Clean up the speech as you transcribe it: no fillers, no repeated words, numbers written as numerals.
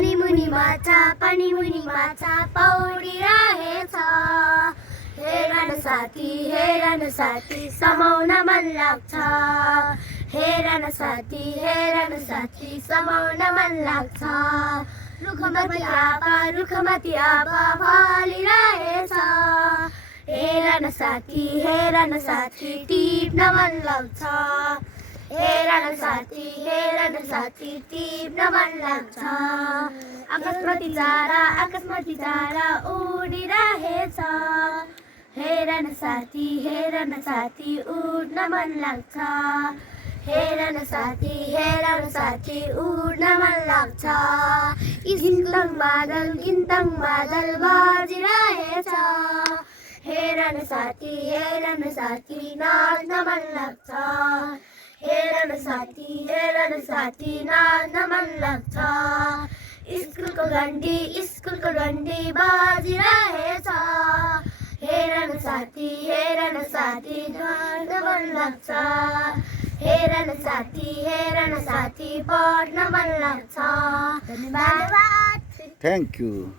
पानी मुनि माछा पौडिरहेछ। हेर न साथी समाउन मन लाग्छ। हेर न साथी समाउन मन लाग्छ। रुखमाथि आँपा फलिरहेछ। हेर न साथी टिप्न मन लाग्छ। हेर न साथी टिप्न मन लाग्छ। आकाशमाथि तारा उडिरहेछ। हेर न साथी उड्न मन लाग्छ। हेर न साथी उड्न मन लाग्छ। गिन्तङ बादल बाजिरहेछ। हेर न साथी नाच्न मन लाग्छ। हेर न साथी नाच्न मन लाग्छ। स्कुलको घन्टी बाजिरहेछ। हेर न साथी नाच्न मन लाग्छ। हेर न साथी पढ्न मन लाग्छ। धन्यवाद। Thank you.